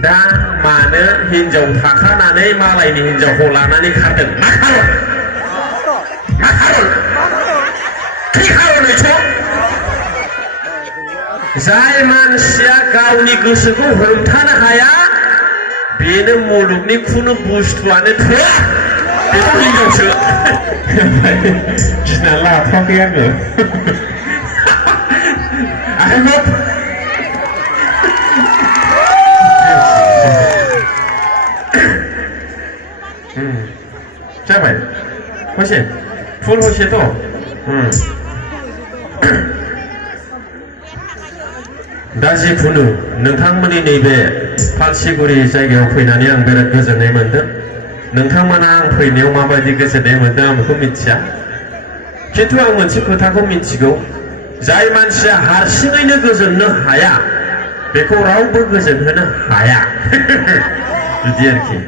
दा मानो हिनजाव थाखानानै मालायनि हिनजावखौ लानानै खारदों मा खारन मा खारन কি কারণে ছ जाय मानसिया गावनि गोसोखौ हमथानो हाया बेनो मुलुगनि खुनु बुस्थुआनो थोआ बेखौ हिनजावसो गिना लाथ'वाखै आङो जाबाय हसे फुल हसे तो दा जिखुनु नोंथांमोननि नैबे फालसिगुरि जायगायाव फैनानै आं बिराद गोजोननाय मोनदों नोंथांमोना आं फैनायाव माबायदि गोजोननाय मोनदों आं बेखौ मिथिया खिन्थु आं मोनसे खोथाखौ मिथिगौ जाय मानसिया हारसिङैनो गोजोननो हाया बेखौ रावबो गोजोनहोनो हाया बिदि आरोखि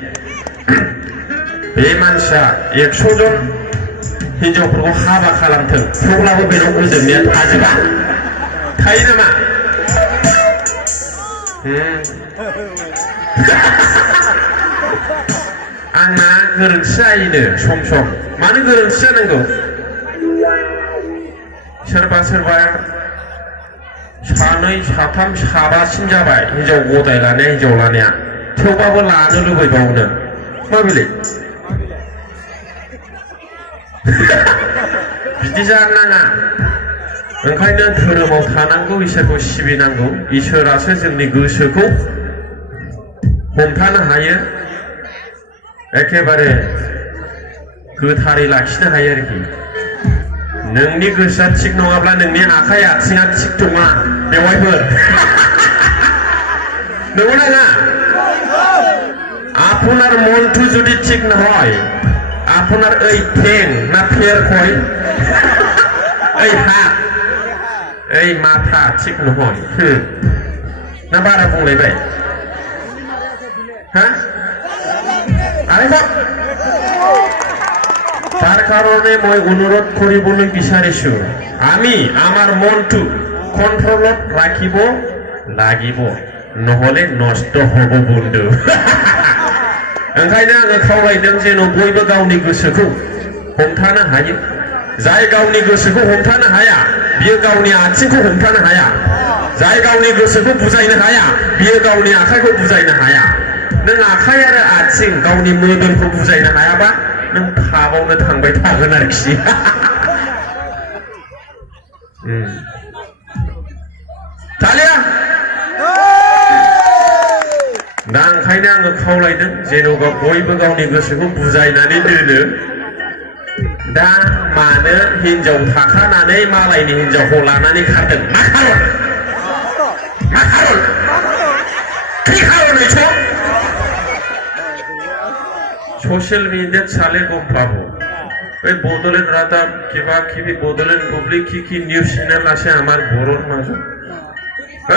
बे मानसिया 100 जन हिनजावफोरखौ हाबा खालामथों थेवब्लाबो बेनाव गोजोननाया थाजोबा थायो नामा आंना गोरोन्थि जायोनो सम सम मानो गोरोन्थि जानांगौ सोरबा सोरबा सानै साथाम साबासिम जाबाय हिनजाव गदाय लानाया हिनजाव लानाया थेवबाबो लानो लुबैबावनो माबोरै बिदि जानो नाङा ओंखायनो धोरोमाव थानांगौ इसोरखौ सिबिनांगौ इसोरासो जोंनि गोसोखौ हमथानो हायो एखेबारे गोथारै लाखिनो हायो आरोखि नोंनि गोसोआ थिग नङाब्ला नोंनि आखाइ आथिङा थिग नङा बेवहायफोर नंगौना नङा আপনার মনটু যদি ঠিক না হয় আপনার এই ঠেং না ফের কই এই হাত এই মাথা ঠিক না হয় না বারা বুंलायबाय হ্যাঁ আরেকবার তার কারণে মই অনুরোধ করিবলৈ বিচাৰিছো আমি আমার মনটু কন্ট্রোলত রাখিব লাগিব নহলে নষ্ট হব বন্ধু ओंखायनो आङो खावलायदों जेन' बयबो गावनि गोसोखौ हमथानो हायो जाय गावनि गोसोखौ हमथानो हाया बियो गावनि आथिंखौ हमथानो हाया जाय गावनि गोसोखौ बुजायनो हाया बियो गावनि आखाइखौ बुजायनो हाया नों आखाइ आरो आथिं गावनि मोदोमखौ बुजायनो हायाबा नों थाबावनो थांबाय थागोन आरोखि तालिया दा ओंखायनो आङो खावलायदों जेन'बा बयबो गावनि गोसोखौ बुजायनानै दोनो दा मानो हिनजाव थाखानानै मालायनि हिनजावखौ लानानै खारदों मा खारन मा खारन কি কারণে ছ সোশ্যাল মিডিয়াত চালে গম পাব এই বদলেন রাদাব কিবা কিবি বদলেন পাবলিক কি নিউজ চ্যানেল আছে আমার বড়র মাজত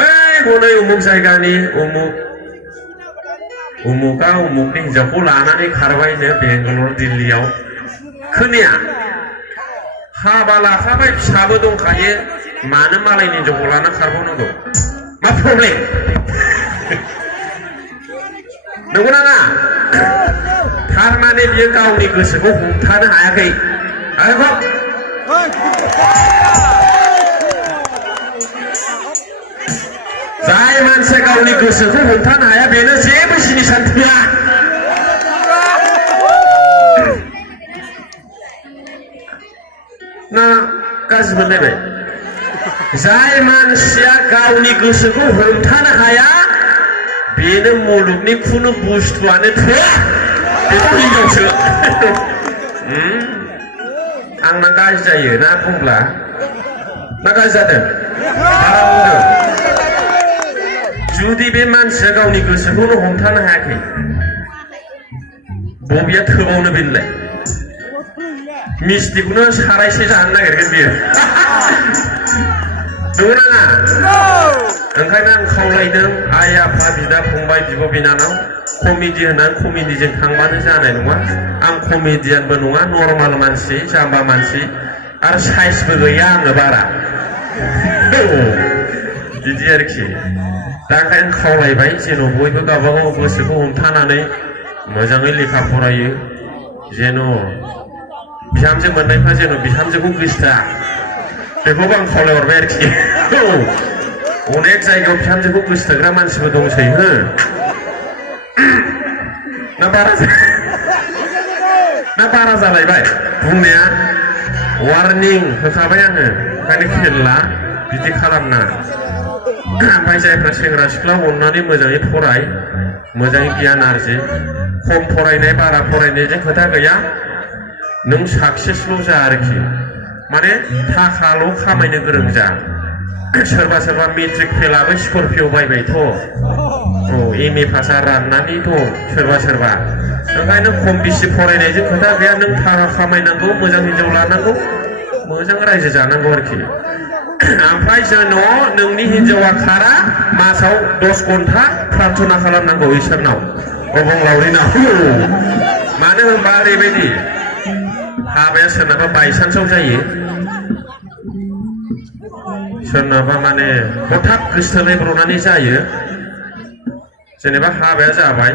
এই বनै উমুক জায়গাनि उमुका उमुकनि हिनजावखौ लानानै खारबायनो बेंगालर दिल्लीयाव खोनाया हाबा लाखाबाय फिसाबो दंखायो मानो मालायनि हिनजावखौ लाना खारबावनांगौ मा प्रब्लेम नंगौना नङा थारमाने बियो गावनि गोसोखौ हमथानो हायाखै आरोबाव जाय मानसिया गावनि गोसोखौ हमथानो हाया बेनो जेबो जिनिसानो थोआ ना गाज्रि मोनलायबाय जाय मानसिया गावनि गोसोखौ हमथानो हाया बेनो मुलुगनि खुनु बुस्थुआनो थोआ बेखौ हिनजावसो आंना गाज्रि जायो ना बुंब्ला ना गाज्रि जादों बारा बुंदों जुदि बे मानसिया गावनि गोसोखौनो हमथानो हायाखै बबेया थोबावनो बेनलाय मिस्टिखौनो सारायसे जानो नागिरगोन बियो नंगौना नङा ओंखायनो आं खावलायदों आइ आफा बिदा फंबाय बिब' बिनानाव कमेडि होननानै कमेडिजों थांबानो जानाय नङा आं कमेडियानबो नङा नर्माल मानसि जाम्बा मानसि आरो साइसबो गैया आङो बारा बिदि आरोखि दा ओंखायनो खावलायबाय जेन' बयबो गावबागाव गोसोखौ हमथानानै मोजाङै लेखा फरायो जेन' बिहामजो मोननायफ्रा जेन' बिहामजोखौ गोसोथोआ बेखौबो आं खावलायहरबाय आरोखि अनेक जायगायाव बिहामजोखौ गोसोथोग्रा मानसिबो दंसै हो ना बारा जालायबाय बुंनाया वार्निं होखाबाय आङो ओंखायनो खेल ला बिदि खालामना ओमफ्राय जायफ्रा सेंग्रा सिख्ला अननानै मोजाङै फराय मोजाङै गियान आरजि खम फरायनाय बारा फरायनायजों खोथा गैया नों साक्सेसल' जा आरोखि माने थाखाल' खामायनो गोरों जा सोरबा सोरबा मेट्रिक फेलाबो स्करपिय' बायबायथ' एम ए पासआ राननानै दं सोरबा ओंखायनो खम बेसि फरायनायजों खोथा गैया नों थाखा खामायनांगौ मोजां हिनजाव लानांगौ मोजां रायजो जानांगौ आरोखि ओमफ्राय जेन' नोंनि हिनजावा खारा मासाव 10 घन्टा प्रार्थना खालामनांगौ इसोरनाव अबंलावरिनाव मानो होनबा ओरैबायदि हाबाया सोरनाबा बायसान्सआव जायो सोरनाबा माने हठात गोसोथोलायब्रनानै जायो जेनेबा हाबाया जाबाय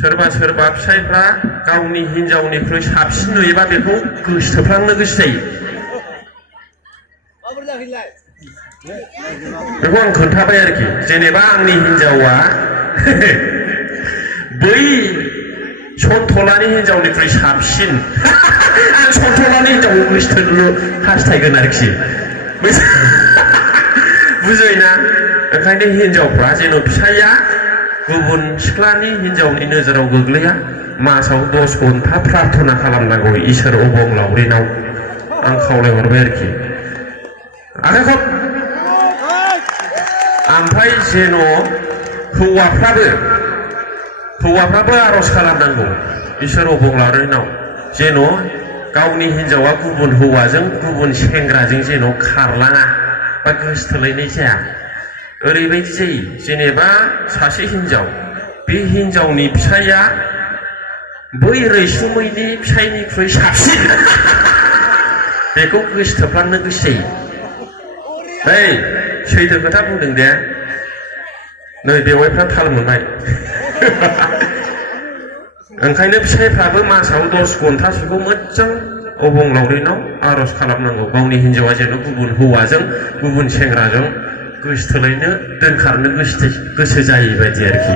सोरबा फिसायफ्रा गावनि हिनजावनिख्रुइ साबसिन नुयोबा बेखौ गोसोथोफ्लांनो गोसो जायो बेखौ आं खोन्थाबाय आरोखि जेनेबा आंनि हिनजावा बै सन्थलानि हिनजावनिख्रुइ साबसिन आं सन्थलानि हिनजावखौ गोसोथोनो हास्थायगोन आरोखि बुजियोना ओंखायनो हिनजावफ्रा जेन' फिसाइया गुबुन सिख्लानि हिनजावनि नोजोराव गोग्लैया मासाव 10 घन्टा प्रार्थना खालामनांगौ इसोर अबंलावरिनाव आं खावलायहरबाय आरोखि आखाइखौ ओमफ्राय जेन' हौवाफ्राबो आर'ज खालामनांगौ इसोर अबंलावरिनाव जेन' गावनि हिनजावा गुबुन हौवाजों गुबुन सेंग्राजों जेन' खारलाङा बा गोसोथोलायनाय जाया ओरैबायदि जायो जेनेबा सासे हिनजाव बे हिनजावनि फिसाइया बै रैसुमैनि फिसाइनिख्रुइ साबसिन बेखौ गोसोथोफ्लांनो गोसो जायो सैथो खोथा बुंदों दे नै बेवाइफ्रा थाल मोनबाय ओंखायनो फिसाइफ्राबो मासाव 10 घन्टासोखौ मोजां अबंलावरिनाव आर'ज खालामनांगौ गावनि हिनजावा जेन' गुबुन हौवाजों गुबुन सेंग्राजों गोसोथोलायनो दोनखारनो गोसो जायै बायदि आरोखि